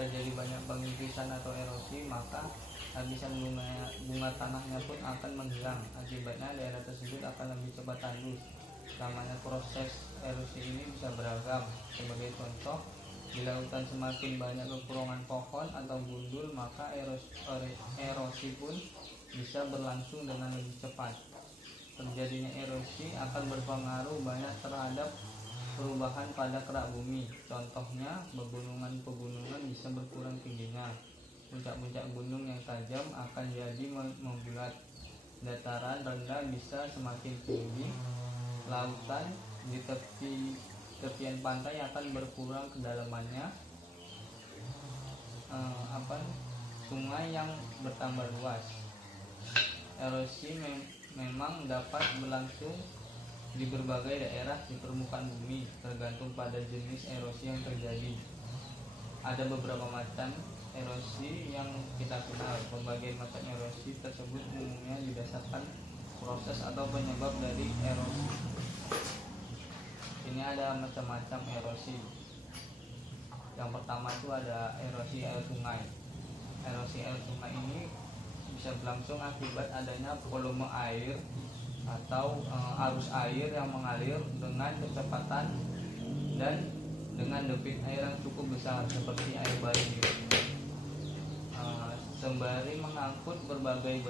terjadi banyak pengikisan atau erosi, maka lapisan bunga tanahnya pun akan menghilang. Akibatnya daerah tersebut akan lebih cepat tandus. Namanya proses erosi ini bisa beragam. Sebagai contoh, bila hutan semakin banyak kekurangan pohon atau gundul, maka erosi pun bisa berlangsung dengan lebih cepat. Terjadinya erosi akan berpengaruh banyak terhadap perubahan pada kerak bumi. Contohnya, pegunungan bisa berkurang tingginya. Puncak-puncak gunung yang tajam akan jadi membulat. Dataran rendah bisa semakin tinggi. Lautan di tepian pantai akan berkurang kedalamannya. Sungai yang bertambah luas. Erosi memang dapat berlangsung di berbagai daerah di permukaan bumi, tergantung pada jenis erosi yang terjadi. Ada beberapa macam erosi yang kita kenal. Pembagian macam erosi tersebut umumnya didasarkan proses atau penyebab dari erosi. Ini ada macam-macam erosi. Yang pertama itu ada erosi air sungai. Erosi air sungai ini bisa berlangsung akibat adanya volume air atau arus air yang mengalir dengan kecepatan dan dengan debit air yang cukup besar seperti air banjir, sembari mengangkut berbagai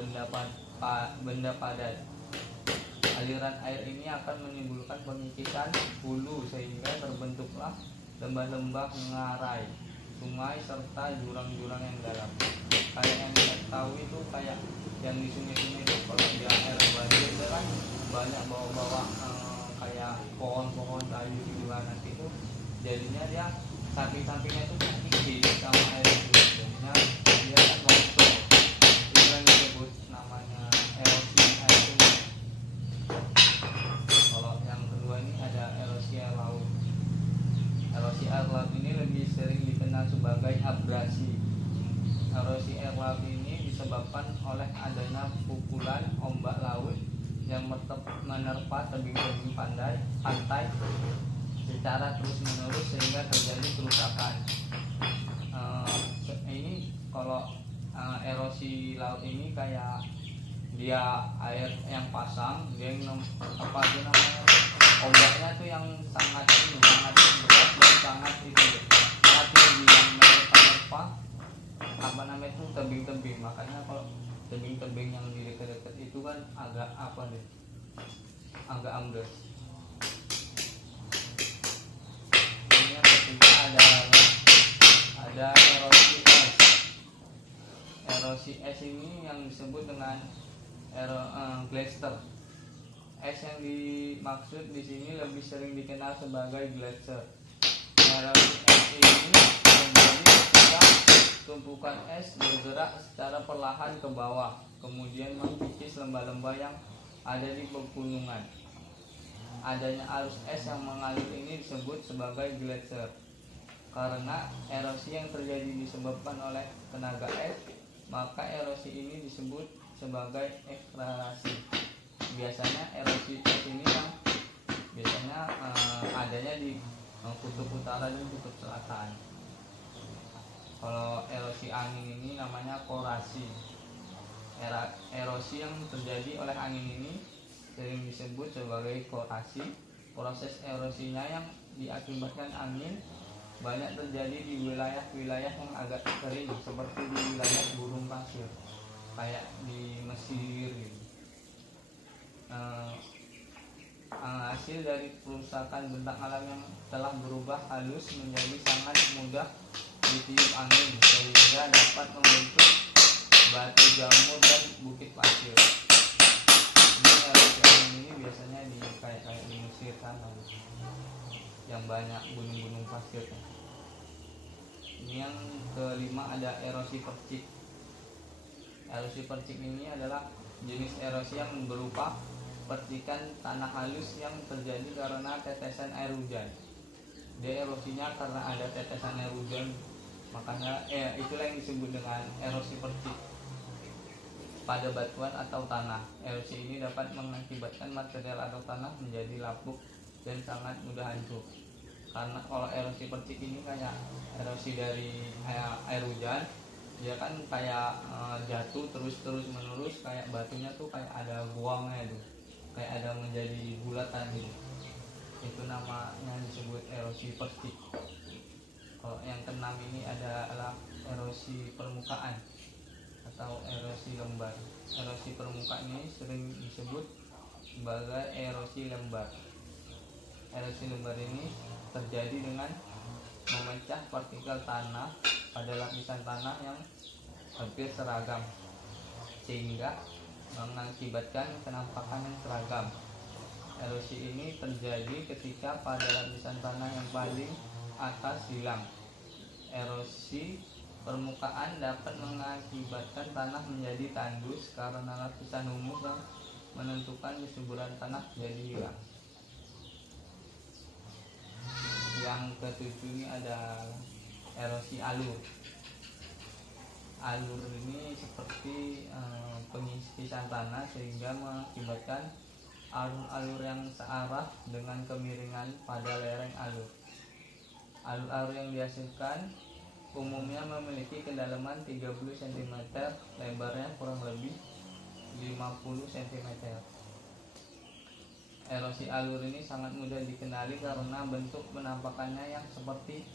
benda padat. Aliran air ini akan menimbulkan pengikisan hulu sehingga terbentuklah lembah-lembah ngarai, sungai serta jurang-jurang yang dalam. Kayak yang kita tahu itu kayak yang di sungai-sungai itu, kalau dia air banjir itu kan banyak bawa-bawa kayak pohon-pohon kayu gitu kan, nanti itu jadinya dia samping-sampingnya itu tinggi sama air itu, jadinya dia longsor. Itu yang disebut namanya erosi air sungai. Kalau yang kedua ini ada erosi air laut. Erosi air laut ini lebih sering dikenal sebagai abrasi. Erosi air laut ini disebabkan oleh adanya pukulan ombak laut yang menerpa tebing-tebing pantai secara terus-menerus sehingga terjadi kerusakan. Ini kalau erosi laut ini kayak dia air yang pasang, dia yang ombaknya tuh yang sangat berat dan sangat tinggi yang menerpa itu tebing-tebing. Makanya kalau tebing-tebing yang di dekat-dekat itu kan agak ambles. Ini yang ketiga ada erosi es. Erosi es ini yang disebut dengan glacier. Es yang dimaksud di sini lebih sering dikenal sebagai glacier. Erosi es ini terjadi ketika tumpukan es bergerak secara perlahan ke bawah, kemudian mengikis lembah-lembah yang ada di pegunungan. Adanya arus es yang mengalir ini disebut sebagai glacier. Karena erosi yang terjadi disebabkan oleh tenaga es, maka erosi ini disebut sebagai ekskrasi. Biasanya erosi es ini yang biasanya adanya di kutub utara dan kutub selatan. Kalau erosi angin ini namanya korasi. Erosi yang terjadi oleh angin ini sering disebut sebagai korasi. Proses erosinya yang diakibatkan angin banyak terjadi di wilayah-wilayah yang agak kering, seperti di wilayah gurun pasir kayak di Mesir gitu. Hasil dari kerusakan bentang alam yang telah berubah halus menjadi sangat mudah ditiup angin sehingga dapat membentuk batu jamur dan bukit pasir. Ini erosi angin ini biasanya di kayak di Mesir kan, yang banyak gunung-gunung pasir. Ini yang kelima ada erosi percik. Erosi percik ini adalah jenis erosi yang berupa percikan tanah halus yang terjadi karena tetesan air hujan. Dia erosinya karena ada tetesan air hujan, makanya itulah yang disebut dengan erosi percik pada batuan atau tanah. Erosi ini dapat mengakibatkan material atau tanah menjadi lapuk dan sangat mudah hancur. Karena kalau erosi percik ini kayak erosi dari air hujan, dia kan kayak jatuh terus menerus, kayak batunya tuh kayak ada buangnya itu, kayak ada menjadi bulatan gitu. Itu namanya disebut erosi percik. Kalau yang keenam ini adalah erosi permukaan atau erosi lembar. Erosi permukaan ini sering disebut sebagai erosi lembar. Erosi lembar ini terjadi dengan memecah partikel tanah pada lapisan tanah yang hampir seragam, sehingga mengakibatkan penampakan yang seragam. Erosi ini terjadi ketika pada lapisan tanah yang paling atas hilang. Erosi permukaan dapat mengakibatkan tanah menjadi tandus karena lapisan humus yang menentukan kesuburan tanah jadi hilang. Yang ketujuh ini ada erosi alur. Alur ini seperti pengikisan tanah sehingga mengakibatkan alur-alur yang searah dengan kemiringan pada lereng alur. Alur-alur yang dihasilkan umumnya memiliki kedalaman 30 cm, lebarnya kurang lebih 50 cm. Erosi alur ini sangat mudah dikenali karena bentuk penampakannya yang seperti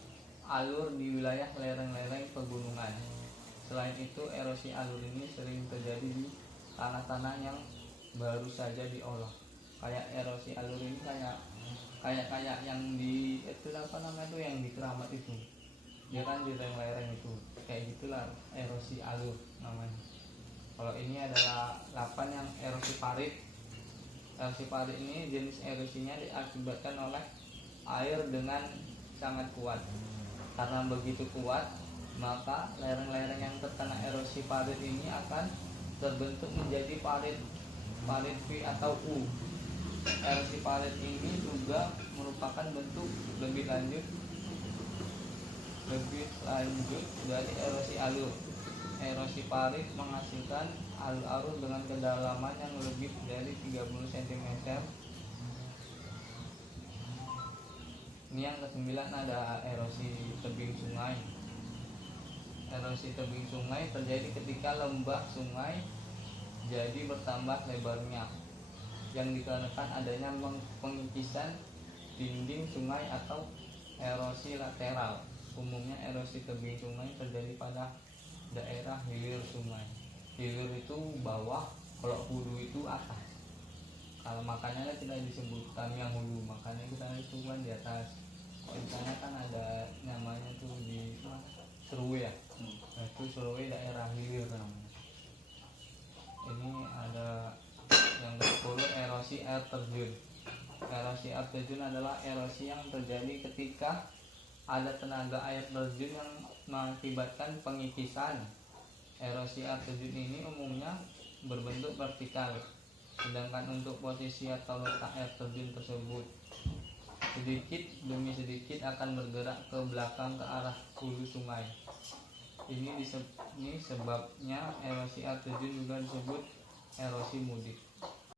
alur di wilayah lereng-lereng pegunungan. Selain itu, erosi alur ini sering terjadi di tanah-tanah yang baru saja diolah. Kayak erosi alur ini kayak yang di itu apa namanya tuh, yang di Keramat itu. Dia kan di lereng-lereng itu. Kayak gitulah erosi alur namanya. Kalau ini adalah 8 yang erosi parit. Erosi parit ini jenis erosinya diakibatkan oleh air dengan sangat kuat. Karena begitu kuat, maka lereng-lereng yang terkena erosi parit ini akan terbentuk menjadi parit V atau U. Erosi parit ini juga merupakan bentuk lebih lanjut dari erosi alur. Erosi parit menghasilkan alur-alur dengan kedalaman yang lebih dari 30 cm. Ini yang kesembilan ada erosi tebing sungai. Erosi tebing sungai terjadi ketika lembah sungai jadi bertambah lebarnya, yang dikarenakan adanya pengikisan dinding sungai atau erosi lateral. Umumnya erosi tebing sungai terjadi pada daerah hilir sungai. Hilir itu bawah, kalau hulu itu atas. Kalau makanya tidak disebutkan yang hulu, makanya kita itu kan di atas. Kalau misalnya kan ada namanya tuh di Seruwe ya. Nah, itu Seruwe daerah hilir namanya. Ini ada yang ke-10 erosi air terjun. Erosi air terjun adalah erosi yang terjadi ketika ada tenaga air terjun yang mengakibatkan pengikisan. Erosi air terjun ini umumnya berbentuk vertikal, sedangkan untuk posisi atau letak air terjun tersebut sedikit demi sedikit akan bergerak ke belakang ke arah hulu sungai. Ini sebabnya erosi air terjun juga disebut erosi mudik.